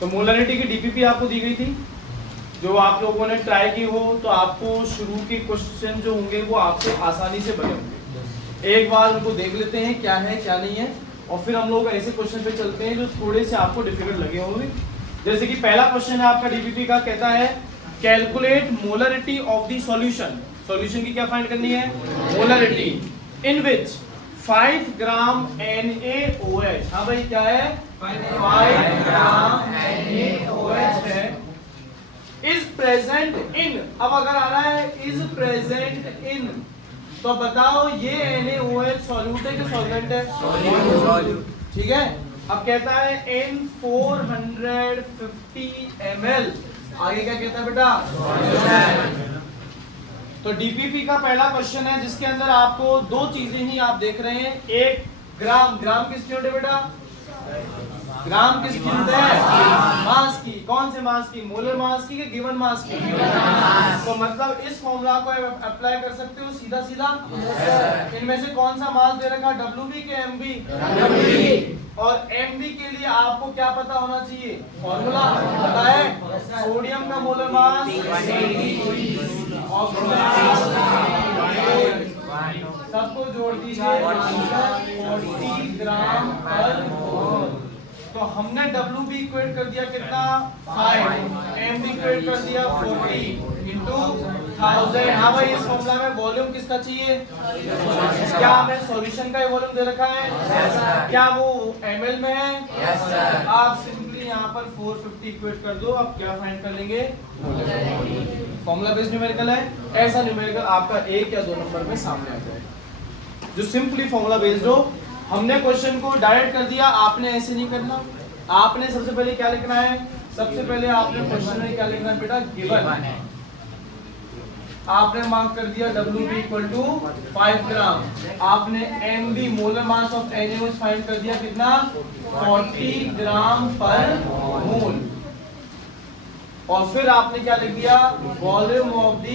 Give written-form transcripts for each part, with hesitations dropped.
तो मोलरिटी की डीपीपी आपको दी गई थी, जो आप लोगों ने ट्राई की हो, तो आपको शुरू के क्वेश्चन जो होंगे वो आपसे आसानी से बने होंगे। एक बार उनको देख लेते हैं क्या है क्या नहीं है, और फिर हम लोग ऐसे क्वेश्चन पे चलते हैं जो थोड़े से आपको डिफिकल्ट लगे होंगे। जैसे कि पहला क्वेश्चन है आपका डीपीपी का, कहता है calculate molarity of the solution. Solution की क्या फाइंड करनी है? मोलरिटी इन विच 5 ग्राम NaOH। हाँ भाई क्या है? 5 ग्राम NaOH है, इज प्रेजेंट इन। अब अगर आ रहा है इज प्रेजेंट इन, तो बताओ ये NaOH सॉल्यूट है कि सॉल्वेंट है? सॉल्यूट। ठीक है। अब कहता है इन 450 ml, आगे क्या कहता है बेटा? तो डीपीपी का पहला क्वेश्चन है जिसके अंदर आपको दो चीजें ही आप देख रहे हैं। एक ग्राम, ग्राम किसकी यूनिट है बेटा? ग्राम किसकी यूनिट है? मास की। कौन से मास की? मोलर मास की कि गिवन मास की? तो मतलब इस फॉर्मूला को अप्लाई कर सकते हो सीधा सीधा। इनमें से कौन सा मास दे रखा? WB के MB? WB। और MB के लिए आपको क्या पता होना चाहिए? फॉर्मूला पता है? सोडियम का मोलर मास सबको जोड़ दीजिए, 40 ग्राम पर मोल। तो हमने WB इक्वेट कर दिया कितना? 5। MB इक्वेट कर दिया 40 इंटू 1000। हाँ भाई, इस फॉर्मूला में वॉल्यूम किसका चाहिए? क्या हमें सॉल्यूशन का वॉल्यूम दे रखा है? क्या वो ml में है? आप सिंपली यहाँ पर 450 इक्वेट कर दो। अब क्या फाइंड कर लेंगे? फॉर्मूला बेस्ड न्यूमेरिकल है, ऐसा न्यूमेरिकल आपका 1 या 2 नंबर में सामने आ जाएगा जो सिंपली फॉर्मूला बेस्ड हो। हमने क्वेश्चन को डायरेक्ट कर दिया, आपने ऐसे नहीं करना। आपने सबसे पहले क्या लिखना है? सबसे पहले आपने क्वेश्चन में क्या लिखना है बेटा? गिवन। आपने मार्क कर दिया WB इक्वल टू 5 ग्राम। आपने MB molar mass of NaOH find कर दिया कितना? 40 ग्राम पर मोल। और फिर आपने क्या लिख दिया? Volume of the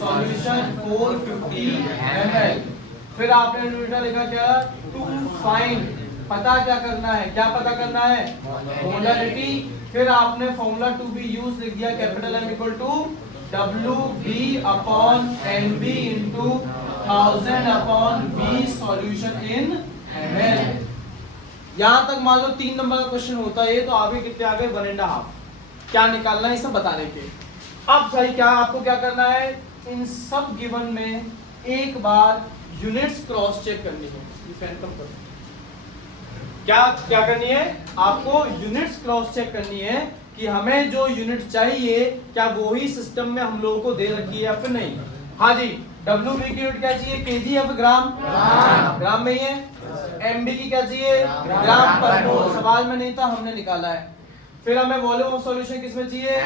solution 450 ml। फिर आपने न्यूमेरिकल लिखा क्या? To find. पता क्या करना है? क्या पता करना है? मोलरिटी। फिर आपने फॉर्मूला टू बी यूज लिख दिया, capital M equal to WB upon NB into 1000 upon V solution in ml। यहां तक मान लो 3 नंबर का क्वेश्चन होता है तो आगे कितने आ गए? 1.5। क्या निकालना है सब बताने के। अब सही क्या आपको क्या करना है? इन सब गिवन में एक बार यूनिट्स क्रॉस चेक करनी है। ये फैंटम कर क्या क्या करनी है? आपको यूनिट्स क्रॉस चेक करनी है कि हमें जो यूनिट चाहिए क्या वो ही सिस्टम में हम लोगों को दे रखी है या फिर नहीं। हाँ जी, WB की यूनिट क्या चाहिए? केजी या फिर ग्राम? ग्राम में ही है। MB की क्या चाहिए? ग्राम पर मोल। सवाल में नहीं था, हमने निकाला है। फिर हमें वॉल्यूम ऑफ सॉल्यूशन किसमें चाहिए?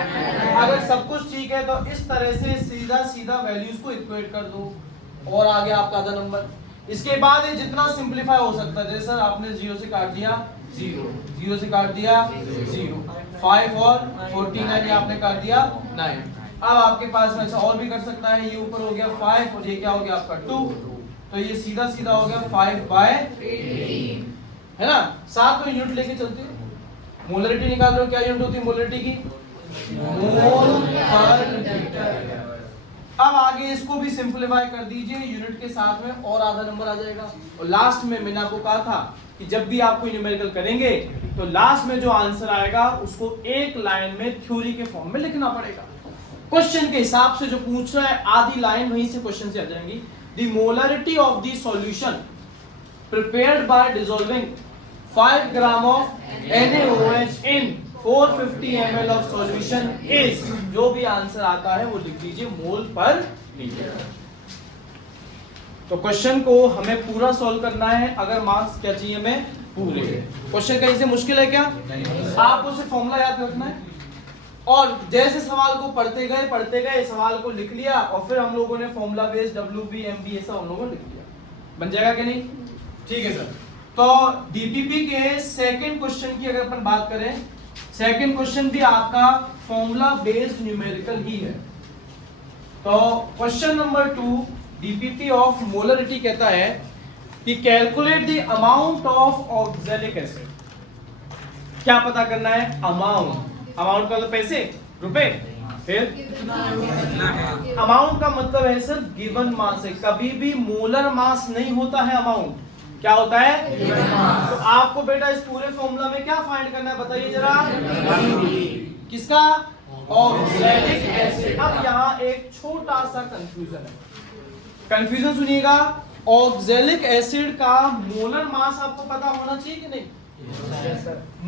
अगर सब कुछ ठीक है तो इस तरह से सीधा सीधा वैल्यूज को इक्वेट कर दो और आगे आपका आधा नंबर। इसके बाद ये जितना सिंपलीफाई हो सकता है, जैसे सर आपने 0 से काट दिया 0, 0 से काट दिया 0, 5 और 49 ये आपने काट दिया 9। अब आपके पास में और भी कर सकता है। ये ऊपर हो गया 5 और ये क्या हो गया आपका 2, तो ये सीधा सीधा हो गया 5/18 है ना। साथ में यूनिट लेके चलते हैं। मोलरिटी निकाल लो। क्या यूनिट होती है मोलरिटी की? मोल पर लीटर। अब आगे इसको भी सिंपलीफाई कर दीजिए यूनिट के साथ में और आधा नंबर आ जाएगा। और लास्ट में मैंने आपको कहा था कि जब भी आप कोई न्यूमेरिकल करेंगे तो लास्ट में जो आंसर आएगा उसको एक लाइन में थ्योरी के फॉर्म में लिखना पड़ेगा। क्वेश्चन के हिसाब से जो पूछ रहा है आधी लाइन वहीं से क्वेश्चन से आ जाएंगी। The molarity of the solution prepared by dissolving 5 gram of NaOH in 450 ml of solution is, जो भी आंसर आता है वो लिख दीजिए मोल पर लीटर। तो क्वेश्चन को हमें पूरा सॉल्व करना है। अगर मार्क्स क्या चाहिए हमें? पूरे। क्वेश्चन कहीं से मुश्किल है क्या? आपको सिर्फ फॉर्मूला याद रखना है और जैसे सवाल को पढ़ते गए सवाल को लिख लिया और फिर हम लोगों ने फॉर्मूला बेस्ड WB MB ऐसा हम लोगों ने लिख लिया। बन जाएगा कि नहीं? ठीक है सर। तो डीपीपी के सेकंड क्वेश्चन की अगर अपन बात करें, सेकंड क्वेश्चन भी आपका फॉर्मूला बेस्ड न्यूमेरिकल ही है। तो question number 2 DPP of molarity कहता है कि calculate the amount of oxalic acid. क्या पता करना है? अमाउंट। अमाउंट का मतलब पैसे, रुपए। फिर अमाउंट का मतलब है सर गिवन मास है। कभी भी मोलर मास नहीं होता है अमाउंट, क्या होता है गिवन मास। तो आपको बेटा इस पूरे फॉर्मूला में क्या फाइंड करना है बताइए जरा, किसका, ऑक्सैलिक एसिड। अब यहाँ एक छोटा सा कंफ्यूजन है, कंफ्यूजन सुनिएगा। ऑक्सैलिक एसिड का मोलर मास आपको पता होना चाहिए कि नहीं?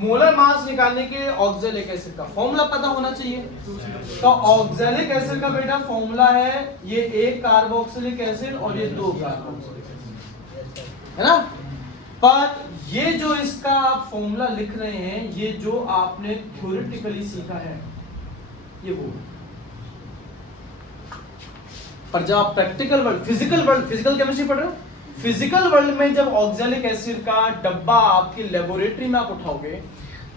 मोलर मास निकालने के ऑक्सैलिक एसिड का फॉर्मूला पता होना चाहिए। तो ऑक्सैलिक एसिड का बेटा फॉर्मूला है ये एक कार्बोक्सिलिक एसिड और ये दो कार्बोक्सिलिक एसिड, है ना। पर ये जो इसका आप फॉर्मूला लिख रहे हैं, ये जो आपने थ्योरेटिकली सीखा है ये वो, पर जब आप प्रैक्टिकल वर्ल्ड, फिजिकल केमिस्ट्री पढ़ रहे हो, फिजिकल वर्ल्ड में जब ऑक्सैलिक एसिड का डब्बा आपकी लेबोरेटरी में आप उठाओगे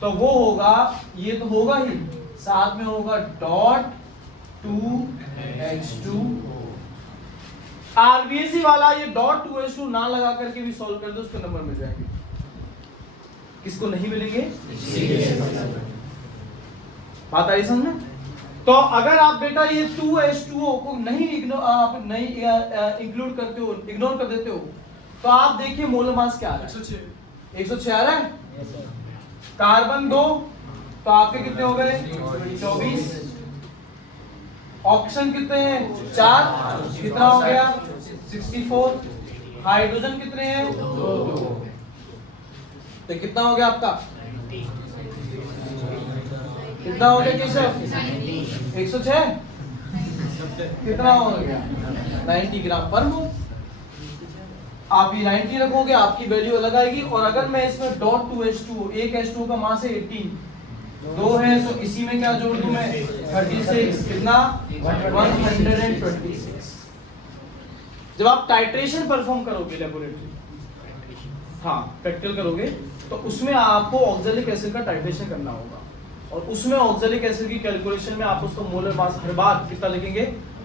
तो वो होगा, ये तो होगा ही, साथ में होगा डॉट 2H2। आरबीएससी वाला ये डॉट 2H2 ना लगा करके भी सॉल्व कर दो, उसको नंबर मिल जाएंगे। किसको नहीं मिलेंगे? बात आई समझ में? तो अगर आप बेटा ये 2H2O को नहीं इंक्लूड करते हो, इग्नोर कर देते हो, तो आप देखिए मोलर मास क्या आ रहा है, 106 आ रहा है। कार्बन 2 तो आपके कितने हो गए 24, ऑक्सीजन कितने हैं 4, कितना हो गया 64, हाइड्रोजन कितने हैं 2, तो कितना हो गया आपका, कितना हो गया केशव 106, कितना हो गया 90 ग्राम पर मोल। आप ये 90 रखोगे आपकी वैल्यू अलग आएगी। और अगर मैं इसमें डॉट 2H2, एक H2 का मास है 18, 2 है तो इसी में क्या जोड़ दूं मैं 36, कितना 126। जब आप टाइट्रेशन परफॉर्म करोगे लेबोरेटरी, हाँ प्रैक्टिकल करोगे, तो उसमें आपको ऑक्सैलिक एसिड का टाइट्रेशन करना होगा और उसमें ऑक्सैलिक एसिड की कैलकुलेशन में आप उसको मोलर मास हर बार कितना लिखेंगे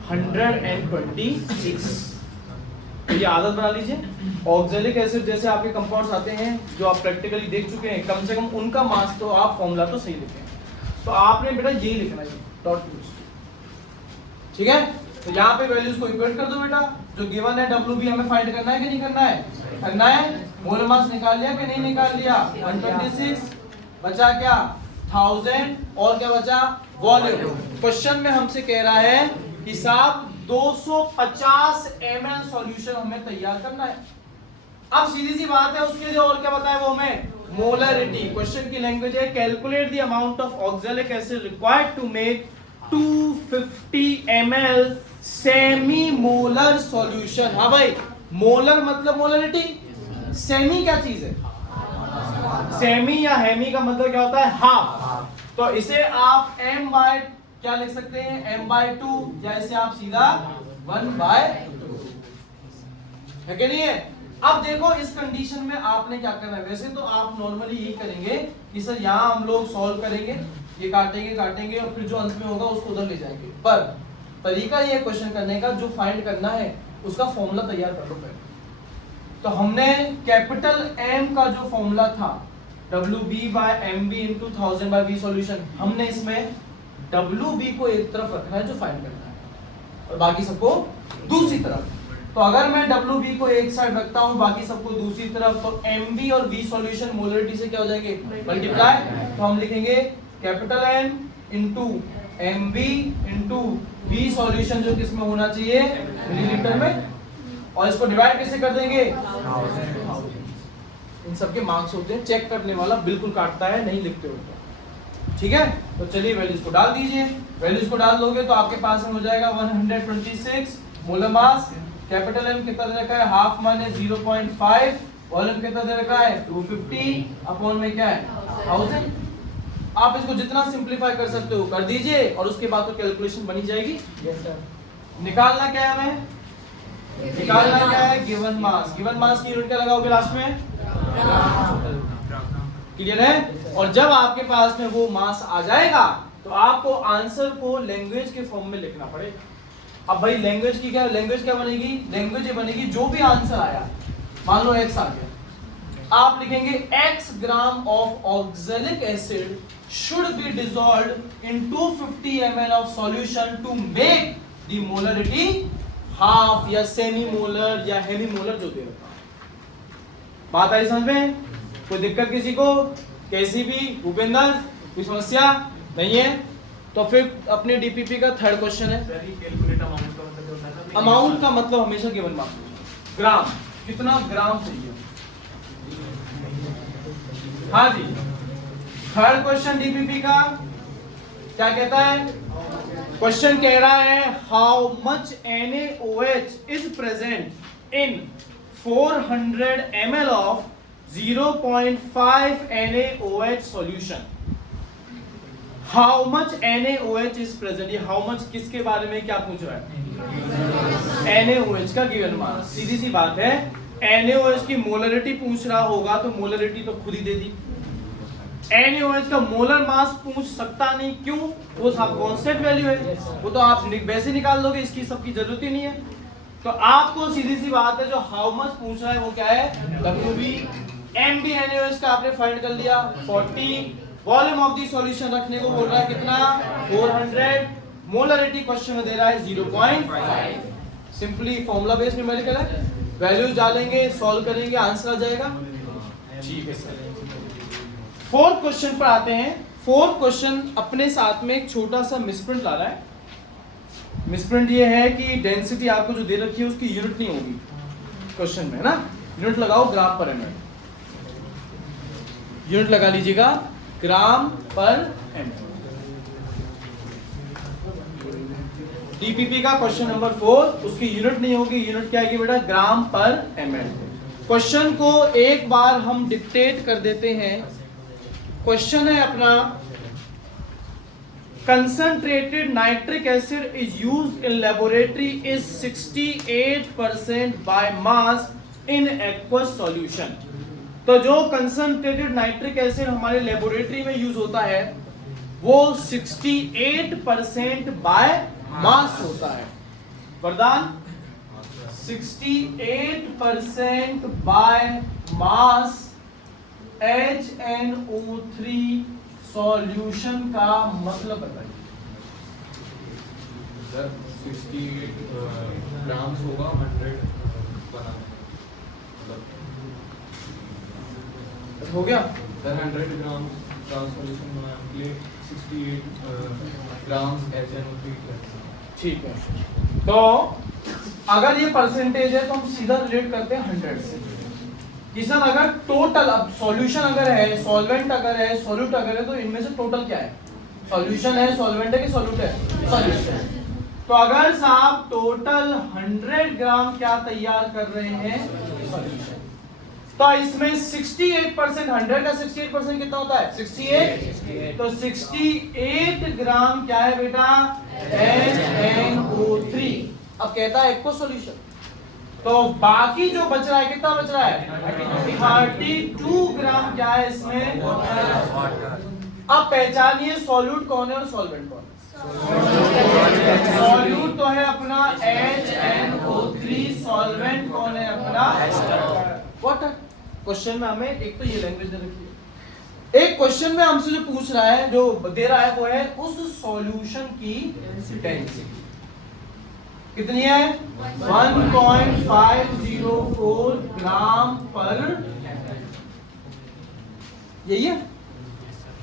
126। तो ये आदत बना लीजिए। ऑक्सैलिक एसिड जैसे आपके कंपाउंड्स आते हैं जो आप प्रैक्टिकली देख चुके हैं, कम से कम उनका मास तो आप फॉर्मूला तो सही लिखें। तो आपने बेटा यही लिखना है डॉट 2, ठीक है। तो यहाँ पे वैल्यूज को इक्वेट कर दो बेटा, जो गिवन है WB हमें फाइंड करना है कि नहीं करना है, करना है। मोलर मास निकाल लिया कि नहीं निकाल लिया, 126 बचा क्या 1000 और क्या बचा वॉल्यूम। क्वेश्चन में हमसे कह रहा है कि साहब 250 ml सॉल्यूशन हमें तैयार करना है। अब सीधी सी बात है, उसके लिए और क्या बताया वो हमें, मोलरिटी। क्वेश्चन की लैंग्वेज है calculate the amount of oxalic acid required to make 250 ml semi molar solution. हाँ भाई, मोलर मतलब मोलरिटी, सेमी क्या चीज है, सेमी या हेमी का मतलब क्या होता है हाफ। तो इसे आप m बाय क्या लिख सकते हैं m/2, या इसे आप सीधा 1/2 है कि नहीं है। अब देखो इस कंडीशन में आपने क्या करना है, वैसे तो आप नॉर्मली यही करेंगे कि सर यहाँ हम लोग सॉल्व करेंगे, ये काटेंगे और फिर जो अंत में होगा उसको उधर ले जाएंगे। पर तरीका ये क्वेश्चन करने का, जो फाइंड करना है उसका फॉर्मूला तैयार कर लो पहले। तो हमने कैपिटल M का जो फॉर्मूला था WB/MB into 1000/V सॉल्यूशन, हमने इसमें WB को एक तरफ रखना है जो फाइंड करना है और बाकी सबको दूसरी तरफ। तो अगर मैं WB को एक साइड रखता हूं बाकी सबको दूसरी तरफ, तो MB और V सॉल्यूशन मोलरिटी से क्या हो जाएंगे मल्टीप्लाई। तो हम लिखेंगे capital M into MB into V solution जो किसमें होना चाहिए मिलीलीटर में, और इसको डिवाइड कैसे कर देंगे, इन सबके मार्क्स होते हैं, चेक करने वाला बिल्कुल काटता है, नहीं लिखते होते, ठीक है। तो चलिए वैल्यूज को डाल दीजिए, वैल्यूज को डाल दोगे तो आपके पास में हो जाएगा 126 मोलर मास। कैपिटल M कितना दे रखा है, हाफ माने 0.5, वॉल्यूम कितना दे रखा है 250 अपॉन में क्या है 1000। आप इसको जितना सिंपलीफाई कर सकते हो कर दीजिए और उसके बाद तो कैलकुलेशन बनी जाएगी। Yes sir. निकालना क्या है हमें, निकालना क्या है गिवन मास। गिवन मास की यूनिट क्या लगाओगे लास्ट में, क्लियर है। और जब आपके पास में वो मास आ जाएगा तो आपको आंसर को लैंग्वेज के फॉर्म में लिखना पड़ेगा। अब भाई लैंग्वेज की क्या, लैंग्वेज क्या बनेगी, लैंग्वेज ये बनेगी जो भी आंसर आया, मान लो x आ गया, आप लिखेंगे x gram of oxalic acid should be dissolved in 250 ml of solution to make the molarity half या सेमी मोलर या हेमी मोलर जो दे रखा। बात आई समझ में? कोई दिक्कत किसी को? कैसी भी भूपेंद्र कोई समस्या नहीं है? तो फिर अपने डीपीपी का थर्ड क्वेश्चन है। अमाउंट का मतलब हमेशा गिवन मार्क्स, ग्राम, कितना ग्राम चाहिए। हाँ जी, थर्ड क्वेश्चन डीपीपी का क्या कहता है? क्वेश्चन कह रहा है how much NaOH is present in 400 ml of 0.5 NaOH solution. How much NaOH is present, ये हाउ मच किसके बारे में क्या पूछ रहा है? NaOH का गिवन मास। सीधी सी बात है, NaOH की मोलरिटी पूछ रहा होगा तो मोलरिटी तो खुद ही दे दी। NaOH का मोलर मास पूछ सकता नहीं, क्यों? वो सब कांस्टेंट वैल्यू है, वो तो आप वैसे निकाल दोगे, इसकी सबकी जरूरत ही नहीं है। तो आपको सीधी सी बात है, जो हाउ मच पूछ रहा है वो क्या है? WB। MB NaOH का आपने फाइंड कर लिया 40। वॉल्यूम ऑफ दी सॉल्यूशन रखने को बोल रहा है कितना? 400। मोलरिटी क्वेश्चन में दे रहा है 0.5। सिंपली फॉर्मूला बेस्ड न्यूमेरिकल है, वैल्यूज डालेंगे, सॉल्व करेंगे, आंसर आ जाएगा। ठीक है सर। फोर्थ क्वेश्चन पर आते हैं। फोर्थ क्वेश्चन अपने साथ में एक छोटा सा मिसप्रिंट ला रहा है। मिसप्रिंट ये है कि डेंसिटी आपको जो दे रखी है उसकी यूनिट नहीं होगी क्वेश्चन में, है ना? यूनिट लगाओ ग्राम पर एमएल, यूनिट लगा लीजिएगा ग्राम पर एमएल। डीपीपी का क्वेश्चन नंबर 4, उसकी यूनिट नहीं होगी, यूनिट क्या आएगी बेटा? ग्राम पर एमएल। क्वेश्चन को एक बार हम डिक्टेट कर देते हैं। क्वेश्चन है अपना, concentrated nitric acid is used in laboratory is 68% by mass in aqueous solution। तो जो concentrated nitric acid हमारे लेबोरेटरी में यूज होता है वो 68% by mass होता है। वरदान 68% by mass HNO3 सॉल्यूशन का मतलब बताइए। सर 68 ग्राम्स होगा 100 बनाने हो गया सर। 100 ग्राम का सॉल्यूशन बनाने के लिए 68 ग्राम्स HNO3। ठीक है। तो अगर ये परसेंटेज है तो हम सीधा रिलेट करते हैं 100 से कि सर अगर टोटल, अब सॉल्यूशन अगर है, सॉल्वेंट अगर है, सॉल्यूट अगर है, तो इनमें से टोटल क्या है? सॉल्यूशन है, सॉल्वेंट है कि सॉल्यूट है? सॉल्यूशन। तो अगर साहब टोटल 100 ग्राम क्या तैयार कर रहे हैं? सॉल्यूशन। तो इसमें 68%, 100 का 68% कितना होता है? 68। तो 68 ग्राम क्या है बेटा? HNO3। अब कहता है एक्वस सॉल्यूशन, तो बाकी जो बच रहा है कितना बच रहा है? 32 ग्राम क्या है इसमें? अब पहचानिए सॉल्यूट कौन है और सॉल्वेंट कौन है। सॉल्यूट तो है अपना HNO3, सॉल्वेंट कौन है अपना? वाटर। क्वेश्चन में हमें एक तो ये लैंग्वेज दे रखी है, एक क्वेश्चन में हमसे जो पूछ रहा है, जो दे रहा है वो है उस सॉल्यूशन की डेंसिटी कितनी है? 1.504 ग्राम पर ml। यही है?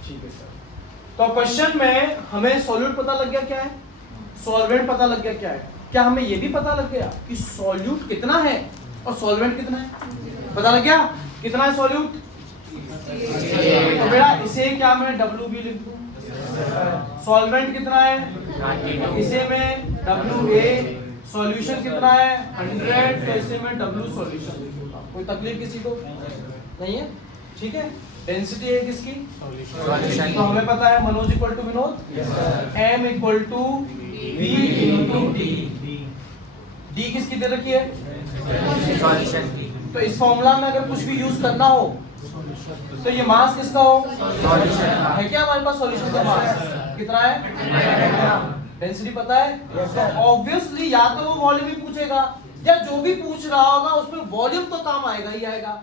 ठीक है सर। तो क्वेश्चन में हमें सॉल्यूट पता लग गया क्या है, सॉल्वेंट पता लग गया क्या है। क्या हमें ये भी पता लग गया कि सॉल्यूट कितना है और सॉल्वेंट कितना है? पता लग गया कितना है सॉल्यूट? तो बेटा इसे क्या मैं WB लिख दूं? सॉल्वेंट कितना है? इसे में WA। सॉल्यूशन कितना है? 100। तो इसे में W सॉल्यूशन लिखूंगा। कोई तकलीफ किसी को नहीं है? ठीक है। डेंसिटी है किसकी? सॉल्यूशन। तो हमें पता है Manoj equal to Vinod, M equal to V into D। D किसकी दे रखी है? सॉल्यूशन की। तो इस फॉर्मूला में अगर कुछ भी यूज करना हो तो ये मास किसका हो? सॉल्यूशन है। क्या हमारे पास सॉल्यूशन का मास कितना है? डेंसिटी पता है? ऑब्वियसली या तो वो वॉल्यूम ही पूछेगा या जो भी पूछ रहा होगा उसमें वॉल्यूम तो काम आएगा ही आएगा।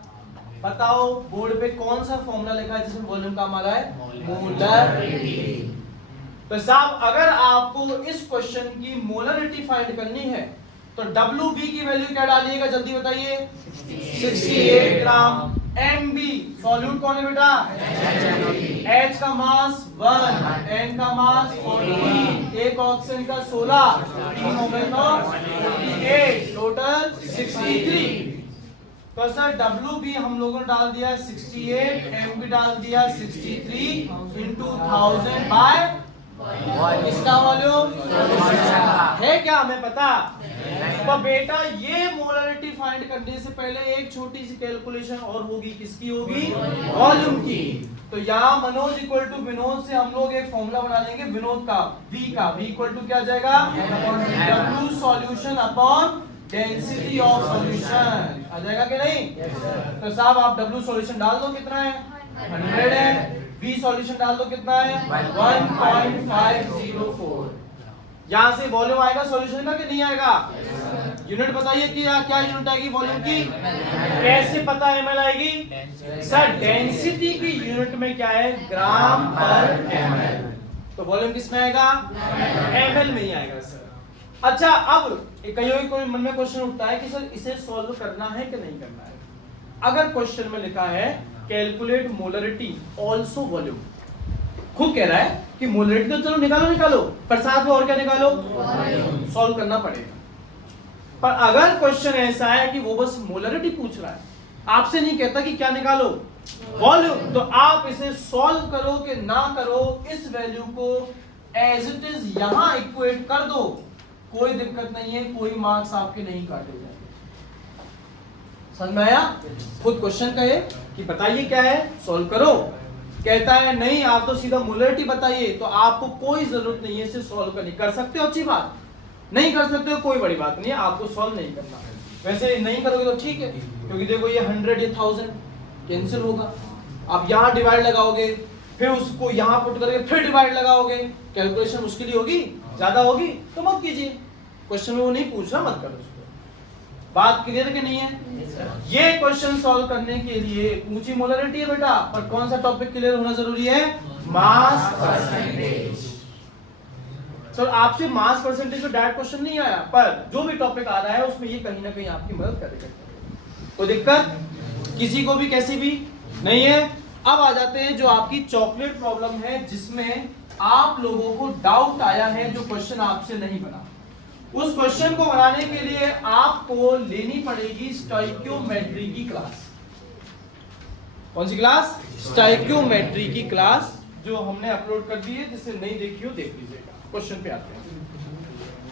बताओ बोर्ड पे कौन सा फॉर्मूला लिखा है जिसमें वॉल्यूम काम आ रहा है? मोलरिटी। तो साहब अगर आपको इस क्वेश्चन की मोलरिटी फाइंड करनी है तो WB की वैल्यू क्या डालिएगा जल्दी बताइए? 68 ग्राम। MB सॉल्यूट कौन है बेटा? H का मास 1, N का मास 40, एक ऑक्सीजन का 16, 3 हो गए तो 48, टोटल 63। तो सर WB हम लोगों ने डाल दिया 68, MB डाल दिया 63 into 1000 बाय इसका वॉल्यूम है क्या हमें पता? तो बेटा ये मोलरिटी फाइंड करने से पहले एक छोटी सी कैलकुलेशन और होगी, किसकी होगी? वॉल्यूम की। तो यहाँ मनोज इक्वल टू विनोद से हम लोग एक फॉर्मूला बना लेंगे विनोद का, V का। V इक्वल टू क्या जाएगा? W solution upon density of solution. आ जाएगा कि नहीं? तो साहब आप W सॉल्यूशन डाल दो, कितना है? 100 है। V सॉल्यूशन डाल दो, कितना है? 1.504। यहां से वॉल्यूम आएगा सॉल्यूशन का कि नहीं आएगा? यूनिट बताइए कि क्या यूनिट आएगी वॉल्यूम की? कैसे पता ml आएगी? सर डेंसिटी की यूनिट में क्या है? ग्राम पर ml। तो वॉल्यूम किस में आएगा? ml में ही आएगा सर। अच्छा अब कहीं कोई मन में क्वेश्चन उठता है कि सर इसे सॉल्व करना है कि नहीं करना है। अगर क्वेश्चन में लिखा है कैलकुलेट मोलरिटी आल्सो वॉल्यूम, खुद कह रहा है कि मोलरिटी तो चलो निकालो, पर साथ में और क्या निकालो? सॉल्व करना पड़ेगा। पर अगर क्वेश्चन ऐसा है कि वो बस मोलरिटी पूछ रहा है, आपसे नहीं कहता कि क्या निकालो? वॉल्यूम, तो आप इसे सॉल्व करो कि ना करो, इस वैल्यू को एज इट इज यहां इक्वेट कर दो, कोई दिक्कत नहीं है, कोई मार्क्स आपके नहीं काटे जाएंगे। समझ में आया? खुद क्वेश्चन कहे कि बताइए क्या है, सॉल्व करो। कहता है नहीं आप तो सीधा मोलरिटी बताइए, तो आपको कोई जरूरत नहीं है इसे सॉल्व करनी। कर सकते हो अच्छी बात, नहीं कर सकते हो कोई बड़ी बात नहीं है, आपको सॉल्व नहीं करना। वैसे नहीं करोगे तो ठीक है, क्योंकि देखो ये 100 ये 1000 कैंसिल होगा। आप यहाँ डिवाइड लगाओगे, फिर उसको यहाँ पुट करके फिर डिवाइड लगाओगे, कैलकुलेशन मुश्किल ही होगी, ज्यादा होगी, तो मत कीजिए। क्वेश्चन में वो नहीं पूछना, मत करो उसको। बात क्लियर कि नहीं है? ये क्वेश्चन सॉल्व करने के लिए ऊंची मोलरिटी है बेटा, पर कौन सा टॉपिक क्लियर होना जरूरी है? Mass percentage. सर आपसे मास परसेंटेज पे डायरेक्ट क्वेश्चन नहीं आया, पर जो भी टॉपिक आ रहा है उसमें ये कहीं ना कहीं आपकी मदद करेगा। कोई दिक्कत किसी को भी कैसी भी नहीं है। अब आ जाते हैं जो आपकी चॉकलेट प्रॉब्लम है, जिसमें आप लोगों को डाउट आया है, जो क्वेश्चन आपसे नहीं बना। उस क्वेश्चन को बनाने के लिए आपको लेनी पड़ेगी स्टोइकियोमेट्री की क्लास। कौन सी क्लास? स्टोइकियोमेट्री की क्लास, जो हमने अपलोड कर दी है। जिससे नहीं देखी हो देख लीजिएगा। क्वेश्चन पे आते हैं,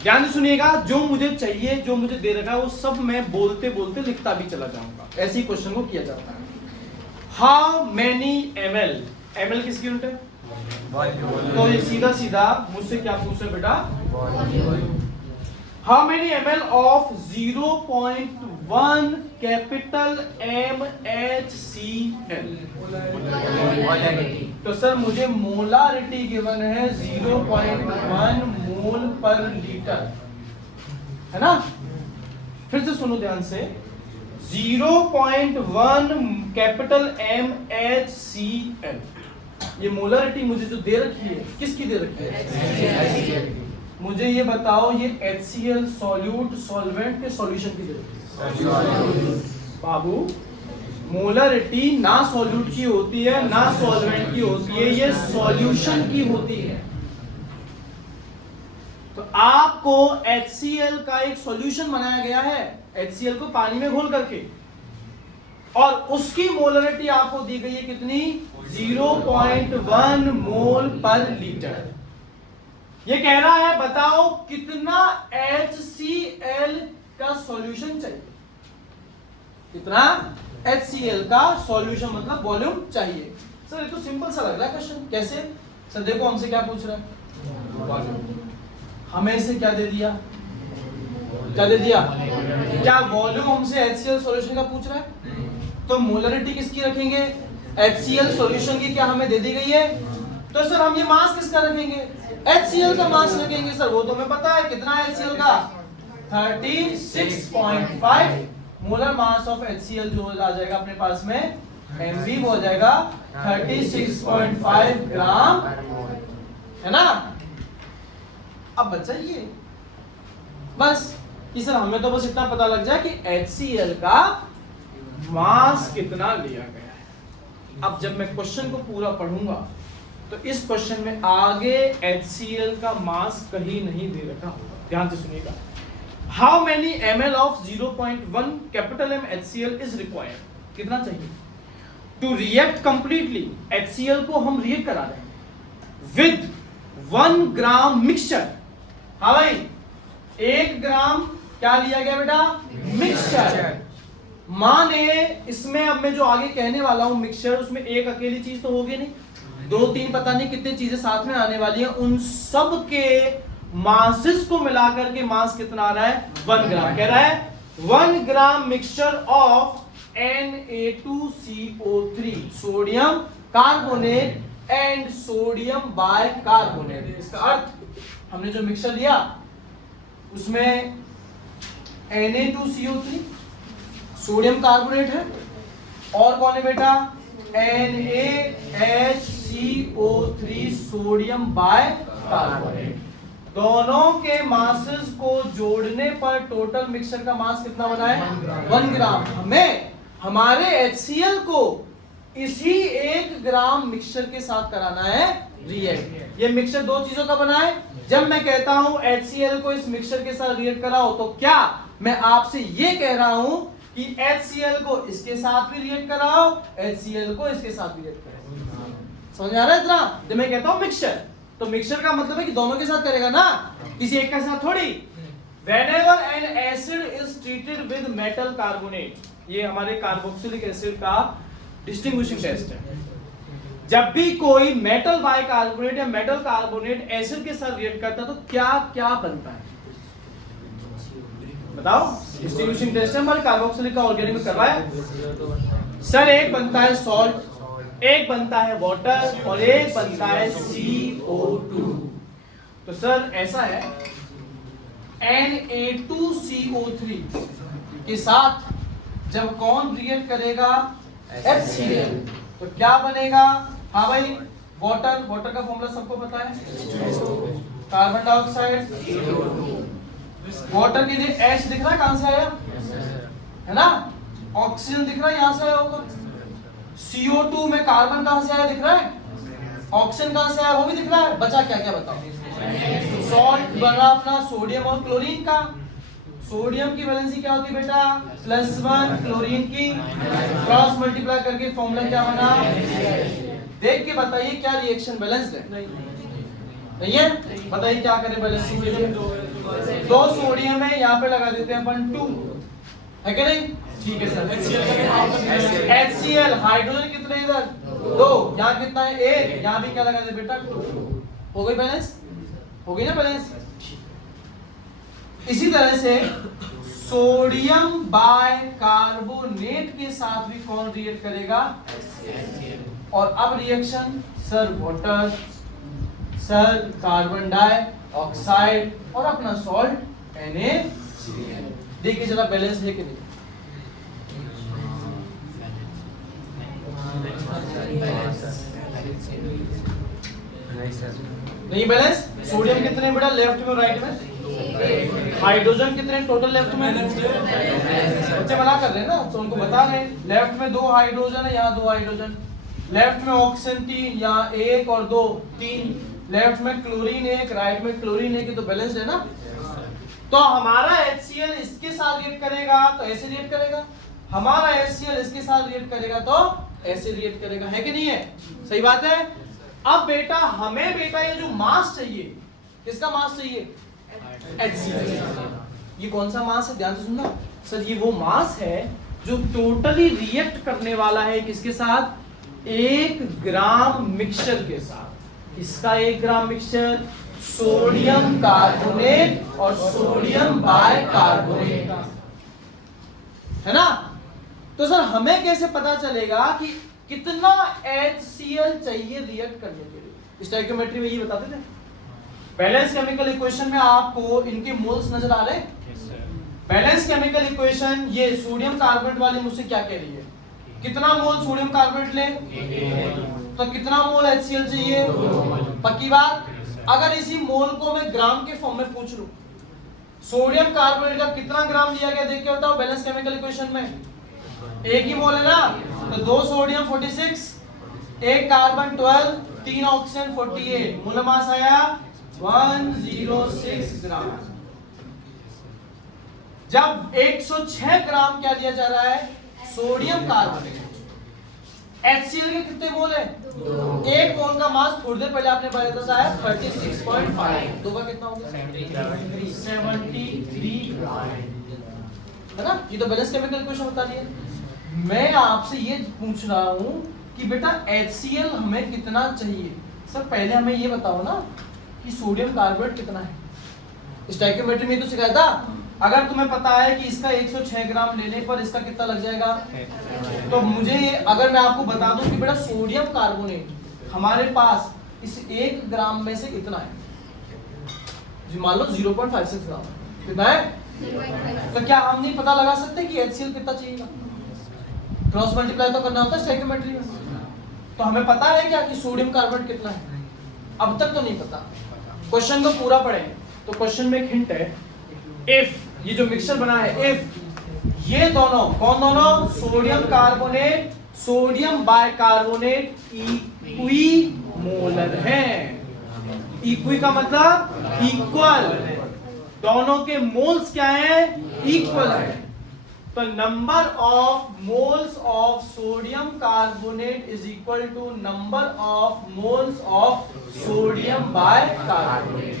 ध्यान से सुनिएगा। जो मुझे चाहिए, जो मुझे दे रखा है, वो सब मैं बोलते बोलते लिखता भी चला जाऊंगा। ऐसे ही क्वेश्चन को किया जाता है। हाउ मेनी ml, ml किसकी यूनिट है? तो ये सीधा सीधा मुझसे क्या पूछ रहे बेटा? How many ml of 0.1 capital MHCl? तो सर मुझे मोलारिटी गिवन है 0.1 मोल पर लीटर, है ना? फिर से सुनो ध्यान से। 0.1 कैपिटल MHCl, ये मोलारिटी मुझे जो दे रखी है, किसकी दे रखी है? मुझे ये बताओ, ये HCl सॉल्यूट सॉल्वेंट के सॉल्यूशन की जरूरत है? बाबू मोलरिटी ना सॉल्यूट की होती है ना सॉल्वेंट की होती है, ये सॉल्यूशन की होती है। तो आपको HCl का एक सॉल्यूशन बनाया गया है, HCl को पानी में घोल करके, और उसकी मोलरिटी आपको दी गई है कितनी? 0.1 मोल पर लीटर। ये कह रहा है बताओ कितना HCl का सॉल्यूशन चाहिए, कितना HCl का सॉल्यूशन मतलब वॉल्यूम चाहिए। सर ये तो सिंपल सा लग रहा है क्वेश्चन। कैसे? सर देखो हमसे क्या पूछ रहा है? वॉल्यूम। हमें से क्या दे दिया? क्या दे दिया? क्या वॉल्यूम हमसे HCl सॉल्यूशन का पूछ रहा है? तो मोलरिटी किसकी रखेंगे? HCl सॉल्यूशन की क्या हमें दे दी गई है? तो सर हम ये मास किसका रखेंगे? HCl का मास रखेंगे। सर वो तो हमें पता है, कितना है HCl का? 36.5 मोलर मास ऑफ HCl जो आ जाएगा अपने पास में MB हो जाएगा 36.5 ग्राम, है ना। अब बचा ये बस कि सर हमें तो बस इतना पता लग जाए कि HCl का मास कितना लिया गया है। अब जब मैं क्वेश्चन को पूरा पढ़ूंगा तो इस क्वेश्चन में आगे HCl का मास कहीं नहीं दे रखा होगा, ध्यान से सुनिएगा। How many ml of 0.1 capital M HCl is required, कितना चाहिए टू रिएक्ट कंप्लीटली। HCl को हम रिएक्ट करा रहे हैं विद 1 ग्राम मिक्सचर। हाँ भाई, 1 ग्राम क्या लिया गया बेटा, मिक्सचर। माने इसमें अब मैं जो आगे कहने वाला हूं मिक्सचर, उसमें एक अकेली चीज तो होगी नहीं, 2-3 पता नहीं कितनी चीजें साथ में आने वाली हैं, उन सब के मासेस को मिलाकर के मास कितना आ रहा है, 1 ग्राम। कह रहा है 1 gram mixture of Na2CO3 sodium carbonate and sodium bicarbonate. इसका अर्थ हमने जो मिक्सचर लिया उसमें Na2CO3 सोडियम कार्बोनेट है, और कौन है बेटा, NaHCO3 सोडियम बाइकार्बोनेट। दोनों के मासेस को जोड़ने पर टोटल मिक्सचर का मास कितना बना है, 1 ग्राम। हमें हमारे HCl को इसी 1 ग्राम मिक्सचर के साथ कराना है रिएक्ट। ये मिक्सचर 2 चीजों का बना है। जब मैं कहता हूं HCl को इस मिक्सचर के साथ रिएक्ट कराओ, तो क्या मैं आपसे ये कह रहा हूं कि HCl को इसके साथ भी रिएक्ट कराओ, HCl को इसके साथ भी रिएक्ट कराओ। समझ आ रहा है इतना? जब मैं कहता हूं मिक्सचर, तो मिक्सचर का मतलब है कि दोनों के साथ करेगा ना, किसी एक के साथ थोड़ी। Whenever an acid is treated with metal carbonate, ये हमारे कार्बोक्सिलिक एसिड का डिस्टिंग्विशिंग टेस्ट है। जब भी कोई मेटल बाइकार्बोनेट या मेटल कार्बोनेट एसिड के साथ रिएक्ट करता है तो क्या क्या बनता है बताओ। डिस्टिंग्विशिंग टेस्ट है हमारे कार्बोक्सिलिक का ऑर्गेनिक में करवाया सर। एक बनता है सॉल्ट, एक बनता है वाटर और एक बनता है CO2। तो सर ऐसा है Na2CO3 के साथ जब कौन रिएक्ट करेगा, HCl, तो क्या बनेगा, हाँ भाई वाटर, वाटर का फॉर्मूला सबको पता है, कार्बन डाइऑक्साइड, वाटर के लिए H दिख रहा है, कहां से आया, है ना, ऑक्सीजन दिख रहा है, यहां से आया होगा। CO2 में कार्बन कहां से आया दिख रहा है, ऑक्सीजन कहां से आया वो भी दिख रहा है। बचा क्या क्या बताओ, सॉल्ट बना अपना सोडियम और क्लोरीन का। सोडियम की वैलेंसी क्या होती है बेटा, +1, क्लोरीन की क्रॉस मल्टीप्लाई करके फॉर्मूला क्या बना। देख के बताइए क्या रिएक्शन बैलेंस्ड है, नहीं है, बताइए क्या करें बैलेंस के लिए। 2 सोडियम है, यहाँ पे लगा देते हैं अपन 2, है कि नहीं, ठीक है सर। HCl हाइड्रोजन कितने इधर 2, यहाँ कितना है 1, यहाँ भी क्या लगा दे बेटा 2। हो गई बैलेंस, हो गई ना बैलेंस। इसी तरह से सोडियम बाइकार्बोनेट के साथ भी कौन रिएक्ट करेगा, और अब reaction sir water, sir carbon dioxide और अपना सॉल्ट NaCl। देखिए जरा बैलेंस है कि नहीं। नहीं बैलेंस। सोडियम कितने बेटा लेफ्ट में राइट में, हाइड्रोजन कितने टोटल लेफ्ट में, बच्चे मना कर रहे हैं ना तो उनको बता रहे हैं। लेफ्ट में 2 हाइड्रोजन है, यहाँ 2 हाइड्रोजन, लेफ्ट में ऑक्सीजन 3, यहाँ 1 और 2 3, लेफ्ट में क्लोरीन 1, राइट में क्लोरीन 1, तो बैलेंस्ड है ना। तो हमारा HCl इसके साथ रिएक्ट करेगा तो ऐसे रिएक्ट करेगा, हमारा HCl इसके साथ रिएक्ट करेगा तो ऐसे रिएक्ट करेगा, है कि नहीं है, सही बात है। अब बेटा हमें बेटा ये जो मास चाहिए, किसका मास चाहिए, HCl। ये कौन सा मास है, ध्यान से सुनना सर, ये वो मास है जो टोटली रिएक्ट करने वाला है किसके साथ, 1 ग्राम मिक्सचर के साथ। इसका 1 ग्राम मिक्सचर सोडियम कार्बोनेट और सोडियम बाइकार्बोनेट, है ना। तो सर हमें कैसे पता चलेगा कि कितना HCl चाहिए रिएक्ट करने के लिए। स्टोइकियोमेट्री में ये बताते थे, बैलेंस केमिकल इक्वेशन में आपको इनके मोल्स नजर आ रहे। बैलेंस केमिकल इक्वेशन, ये सोडियम कार्बोनेट वाली मुझसे क्या कह रही है कितना मोल सोडियम कार्बोनेट ले? तो कितना मोल HCl चाहिए? पक्की बात। अगर इसी मोल को मैं ग्राम के फॉर्म में पूछ लूं, सोडियम कार्बोनेट का कितना ग्राम लिया गया देख के बताओ बैलेंस केमिकल इक्वेशन में। एक ही मोल है ना, तो 2 सोडियम 46, 1 कार्बन 12, 3 ऑक्सीजन 48, मोल मास आया 106 ग्राम। जब 106 ग्राम क्या दिया जा रहा है? Sodium carbonate. HCl के कितने मोल है? एक मोल का मास थोड़ी देर पहले आपने बताया 36.5, दो का कितना होगा? 73 ग्राम, है ना? ये तो बैलेंस केमिकल इक्वेशन बता रही है। मैं आपसे ये पूछ रहा हूं कि बेटा HCl हमें कितना चाहिए? सर पहले हमें ये बताओ ना कि सोडियम कार्बोनेट कितना है। स्टोइकियोमेट्री में तो सिखाया था, अगर तुम्हें पता है कि इसका 106 ग्राम लेने पर इसका कितना लग जाएगा, तो मुझे अगर मैं आपको बता दूं कि बेटा सोडियम कार्बोनेट हमारे पास इस 1 ग्राम में से इतना है, मान लो 0.56 ग्राम कितना है, तो क्या हम नहीं पता लगा सकते कि HCl कितना चाहिए? क्रॉस मल्टीप्लाई तो करना होता है स्टोइकियोमेट्री में। तो हमें पता है क्या कि सोडियम कार्बोनेट कितना है? अब तक तो नहीं पता। क्वेश्चन को पूरा पढ़ें तो क्वेश्चन में एक हिंट है, इफ ये जो मिक्सचर बना है, इफ ये दोनों, कौन दोनों? Sodium carbonate, sodium bicarbonate equi molar हैं। इक्वी का मतलब इक्वल, दोनों के मोल्स क्या हैं? इक्वल है। तो number of moles of sodium carbonate is equal to number of moles of sodium bicarbonate.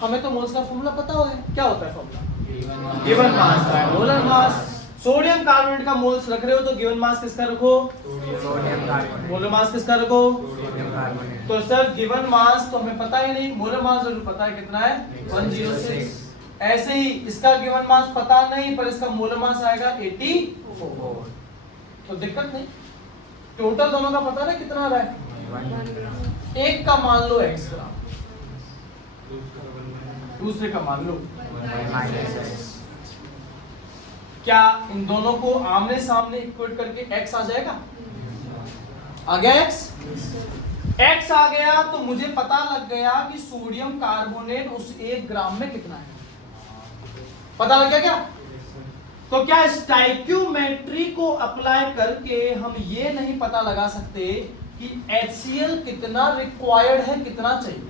हमें तो मोल्स का फॉर्मूला पता होगा, क्या होता है formula? Given mass by molar mass. Sodium carbonate का मोल्स रख रहे हो तो गिवन मास किसका रखो? मोलर मास किसका रखो? तो सर गिवन मास तो हमें पता ही नहीं, मोलर मास जरूर पता है कितना है? 106। ऐसे ही इसका गिवन मास पता नहीं पर इसका मोलर मास आएगा 84। तो दिक्कत नहीं, टोटल दोनों का पता ना कितना आ रहा है। एक का मान लो x ग्राम, दूसरे का मान लो क्या इन दोनों को आमने सामने इक्वेट करके x आ जाएगा? आ गया x आ गया तो मुझे पता लग गया कि सोडियम कार्बोनेट उस 1 ग्राम में कितना है। पता लग गया क्या? तो क्या स्टोइकियोमेट्री को अप्लाई करके हम ये नहीं पता लगा सकते कि HCl कितना रिक्वायर्ड है, कितना चाहिए?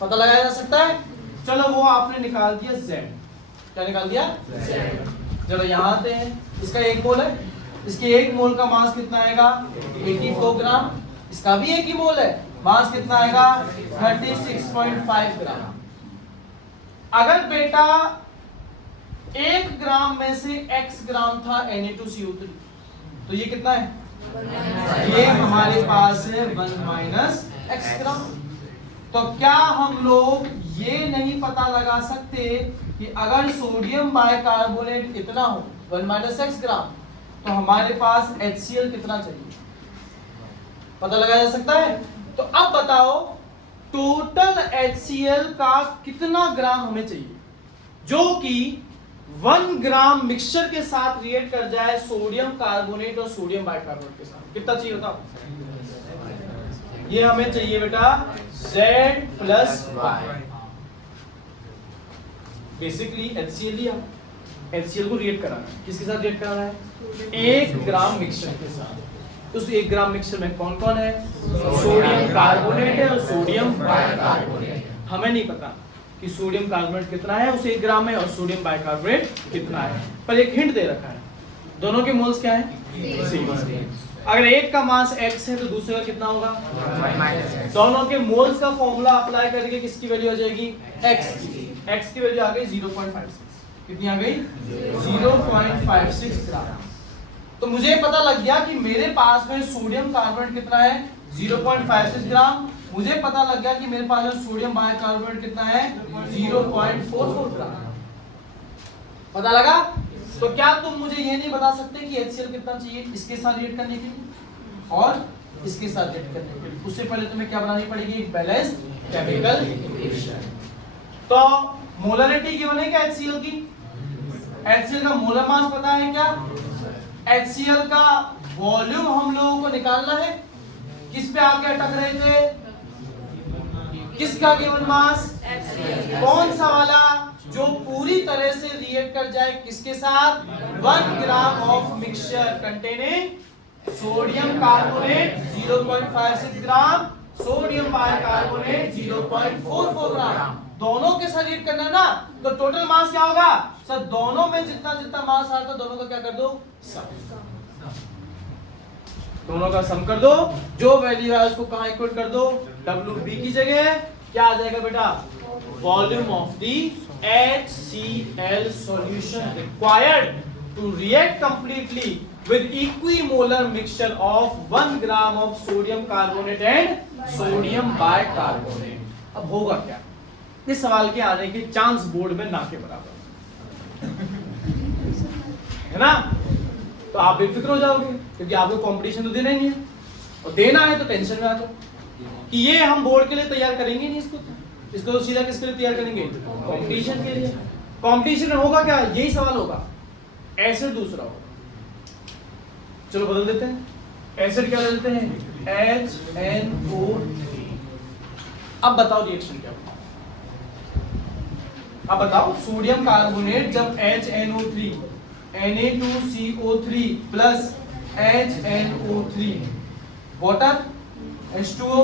पता लगाया जा सकता है। चलो वो आपने निकाल दिया Z। क्या निकाल दिया? Z। चलो यहाँ आते हैं, इसका 1 मोल है, इसके 1 मोल का मास कितना आएगा? 84 ग्राम। इसका भी 1 ही मोल है, मास कितना आएगा? 36.5 ग्राम। अगर बेटा 1 ग्राम में से x ग्राम था Na2CO3, तो ये कितना है? ये हमारे पास है 1 - x ग्राम। तो क्या हम लोग ये नहीं पता लगा सकते कि अगर सोडियम बाइकार्बोनेट इतना हो 1 - x ग्राम, तो हमारे पास HCl कितना चाहिए? पता लगाया जा सकता है। तो अब बताओ टोटल HCl का कितना ग्राम हमें चाहिए जो कि 1 ग्राम मिक्सचर के साथ रिएक्ट कर जाए सोडियम कार्बोनेट और सोडियम बाइकार्बोनेट के साथ? कितना चाहिए बताओ? ये हमें चाहिए बेटा Z + Y। बेसिकली HCl लिया, HCl को रिएक्ट कराना है, किसके साथ रिएक्ट कराना है? 1 ग्राम मिक्सचर के साथ। उस 1 ग्राम मिक्सचर में कौन कौन है? सोडियम कार्बोनेट है और सोडियम बाइकार्बोनेट। हमें नहीं पता कि सोडियम कार्बोनेट कितना है उस 1 ग्राम में और सोडियम बाइकार्बोनेट कितना है, पर एक हिंट दे रखा है, दोनों के मोल्स क्या है? अगर एक का मास x है तो दूसरे का कितना होगा? दोनों के मोल्स का फॉर्मूला अप्लाई करके किसकी वैल्यू आ जाएगी? x की वैल्यू आ गई 0.56। कितनी आ गई? 0.56 ग्राम। तो मुझे पता लग गया कि मेरे पास में सोडियम कार्बोनेट कितना है? 0.56 ग्राम। मुझे पता लग गया कि मेरे पास में सोडियम बाइकार्बोनेट कितना है? 0.44 ग्राम। पता लगा? तो क्या तुम मुझे ये नहीं बता सकते कि HCl कितना चाहिए इसके साथ रिएक्ट करने के लिए और इसके साथ रिएक्ट करने के लिए? उससे पहले तुम्हें क्या बनानी पड़ेगी? एक बैलेंस केमिकल इक्वेशन। तो मोलरिटी गिवन है क्या HCl की? HCl का मोलर मास पता है क्या? HCl का वॉल्यूम हम लोगों को निकालना है। किस पे आके अटक रहे थे? किसका गिवन मास? कौन सा वाला? जो पूरी तरह से रिएक्ट कर जाए किसके साथ? 1 gram of mixture containing sodium carbonate 0.56 gram, sodium bicarbonate 0.44 ग्राम। दोनों के साथ रिएक्ट करना ना, तो टोटल मास क्या होगा सर? दोनों में जितना जितना मास आता है दोनों का क्या कर दो? सम। दोनों का सम कर दो। जो वैल्यू है उसको कहां इक्वेट कर दो? WB की जगह क्या आ जाएगा बेटा? Volume of the HCl solution required to react completely with equimolar mixture of 1 gram of sodium carbonate and sodium bicarbonate। अब होगा क्या? इस सवाल के आने के चांस बोर्ड में ना के बराबर है ना, तो आप बेफिक्र हो जाओगे क्योंकि आपको कंपटीशन तो देना ही नहीं है, और देना है तो टेंशन में आ जाओ कि ये हम बोर्ड के लिए तैयार करेंगे नहीं, इसको तो सीधा किसके लिए तैयार करेंगे? कंपटीशन के लिए। कंपटीशन में होगा क्या? यही सवाल होगा। एसिड दूसरा होगा। चलो बदल देते हैं, एसिड क्या लेते हैं? HNO3। अब बताओ रिएक्शन क्या होगा? अब बताओ, सोडियम कार्बोनेट जब HNO3 Na2CO3 plus HNO3 water H2O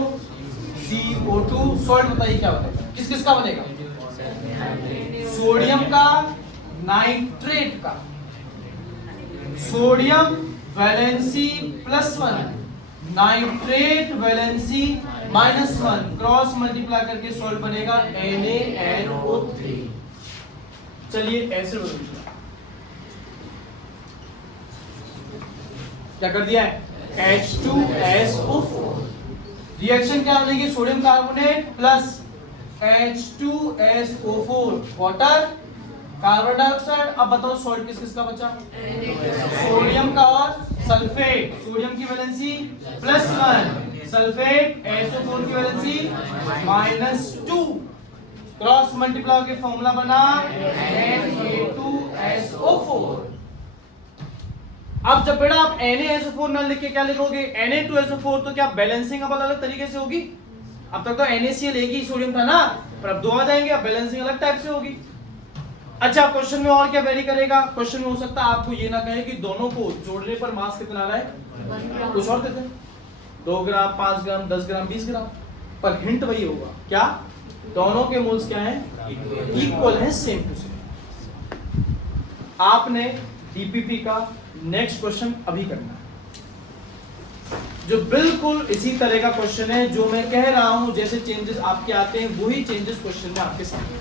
CO2 salt, बताइए क्या बनेगा? किस किस का बनेगा? सोडियम का, नाइट्रेट का। Sodium valency +1, nitrate valency -1, cross multiply करके सॉल्ट बनेगा NaNO3। चलिए एसिड बदल क्या कर दिया है? H2SO4। रिएक्शन क्या बनेगी? Sodium carbonate plus H2SO4 water, carbon dioxide. अब बताओ सॉल्ट किस किस का बचा? सोडियम का और सल्फेट। सोडियम की वैलेंसी +1, सल्फेट SO4 की वैलेंसी -2, क्रॉस मल्टीप्लाई के फॉर्मूला बना Na2SO4। अब जब बेटा आप NaSO4 न लिख के क्या लिखोगे? Na2SO4, तो क्या बैलेंसिंग अब अलग तरीके से होगी? अब तक तो NaCl एक ही सोडियम था ना, पर अब दो आ जाएंगे, अब बैलेंसिंग अलग टाइप से होगी। अच्छा, क्वेश्चन में और क्या वेरी करेगा? क्वेश्चन में हो सकता है आपको ये ना कहे कि दोनों को जोड़ने पर मास कितना आ रहा है, कुछ और देते हैं 2 ग्राम, 5 ग्राम, 10 ग्राम, 20 ग्राम, पर हिंट वही होगा क्या? दोनों के मोल्स क्या हैं? इक्वल हैं, सेम टू सेम। आपने डीपीपी का नेक्स्ट क्वेश्चन अभी करना है, जो बिल्कुल इसी तरह का क्वेश्चन है जो मैं कह रहा हूं, जैसे चेंजेस आपके आते हैं वही चेंजेस क्वेश्चन में आपके सामने।